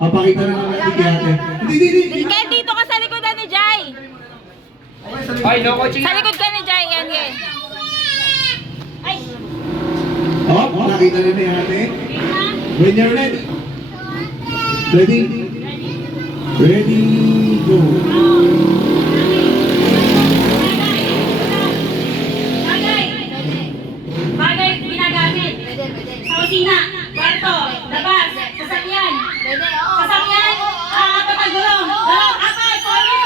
Papakita na natin kay ate. Hindi. Ken, dito ka sa likodan ni Jai. Ay, no coaching. Sa likod ka ni Jai, yan, Ken. Ay! Oh, nakita na ni ate. When you're ready. Ready? Ready, go. Bagay ginagamit. Sa kusina, kwarto, labas, sasakyan. Sasakyan, papagulong. Apat, polo.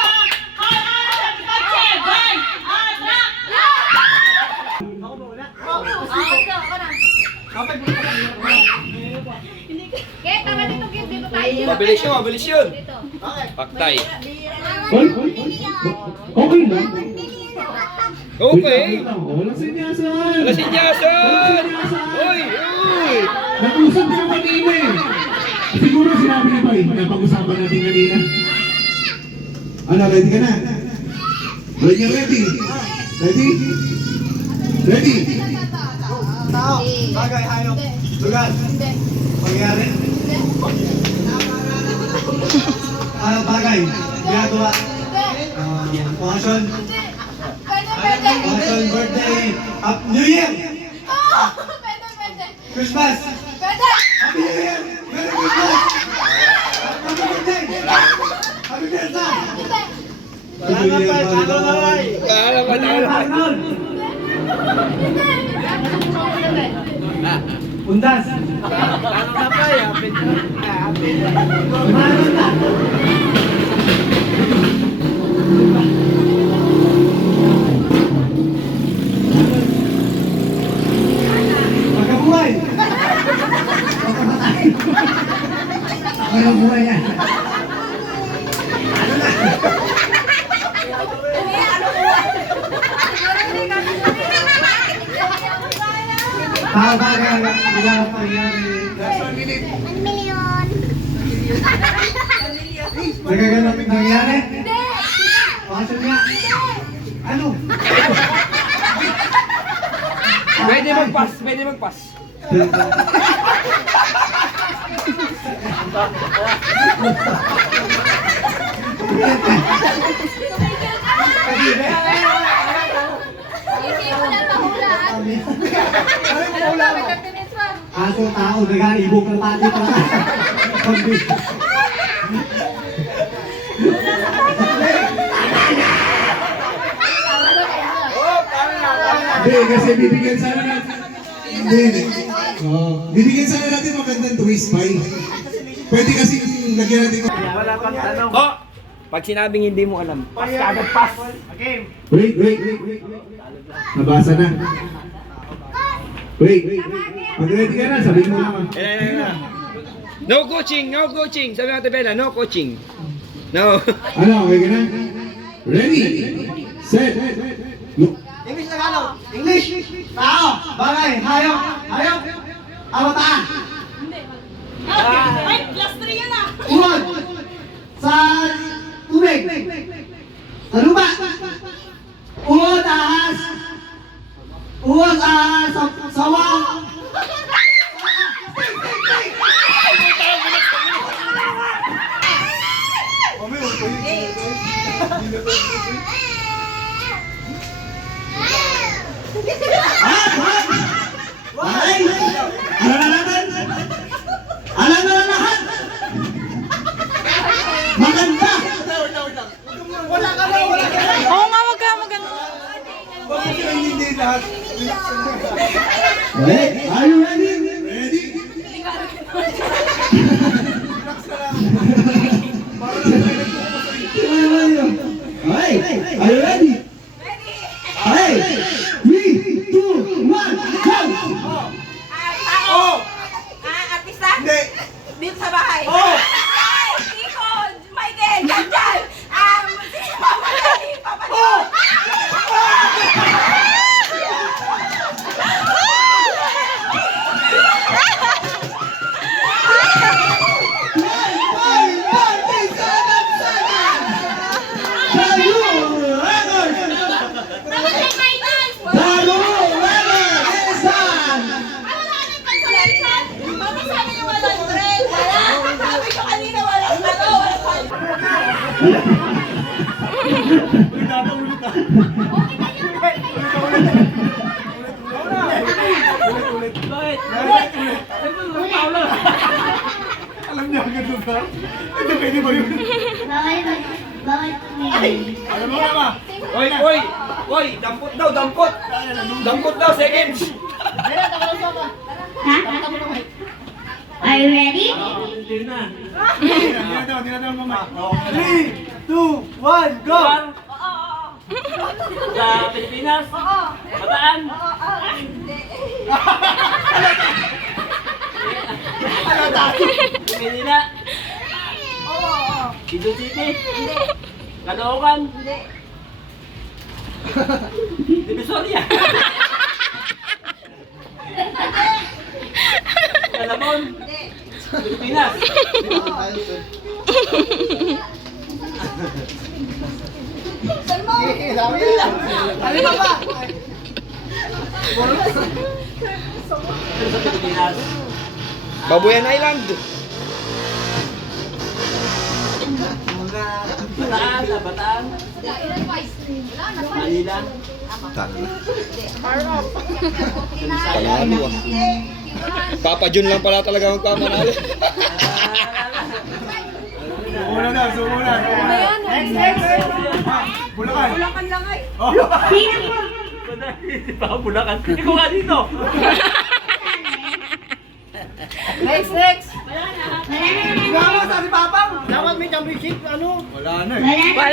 Kotse, van, Mabilis yun. Paktay. Oy, okay lang. Okay. Walang sinyasan. Wala sinyasan. Uy. Nag-usap ko kanina eh. Siguro sinabi niya pa eh, napag-usapan natin kanina. Ano, ready ka na? When you're ready. Ready? Ready? Tao, bagay, hayop, lugar, pangyari. Bagay, ginagawa. Function, birthday, New Year, Christmas, Happy New Year, Merry Christmas, Happy Birthday, Happy Birthday. Undas. Pagkabuhay. Pagkabuhay yan. Bagay, wala pangyari. Last 1 minute. 1 million. Nagaganap nangyari? Hindi! Pasok niya? Ano? Pwede mag-pass. Pwede mag-pass. Hindi mo na mahulaan. Aso tao, nag-aibog ng pati pa ka. Hindi, kasi bibigyan sana natin. Hindi. Bibigyan sana natin magandang twist pie. Pwede kasi lagyan natin. Oh! Pag sinabing hindi mo alam, pass ka agad, pass. Wait. Nabasa na. Wait. Pag ready ka na, sabihin mo naman. No coaching, no coaching. Sabi natin, Bella, no coaching. No. Ano, okay ka na? Ready, set, look. English, Tagalog. English. Tao, bagay, hayop, awata. Ay, plus 3 yun ah! Uwan. Sa tubig. Sa lupa. Uwan, ahas. Uwan, sawang. Alam na lahat. Maganda. Wala ka na. Oo nga, wag ka maganda. Hindi lahat. Are you ready? Ready? Hey, are you ready? Hey, 3, 2, 1, go! Artista? Hindi. Dito sa bahay? Oh! Ay! Tiko! Michael! Janjan! Papa! Oh! Alam niya agad ito ba? Ito pwede ba yun? Bakit tumingin? Alam mo ba? Oy, oy! Oy! Dampot daw, dampot! Dampot daw, seconds! Ha? Are you ready? Hindi na daw mama. 3, 2, 1, go! Sa Pilipinas? Bataan? Manila? Quezon City? Caloocan? Divisoria? Calabon? Pilipinas? Ano ba ba? Sa Pilipinas? Babuyan Island! Bataan? Sa Bataan? Manila? Panalo ah. Papa Jun lang pala talaga ang kamanalo. Sumuna na, sumuna. Next. Bulacan. Bulacan lang ay. Hindi pa ako Bulacan. Ikaw nga dito! Dapat sa si Papang. Dapat may championship, ano? Wala na eh. Wala na. Wala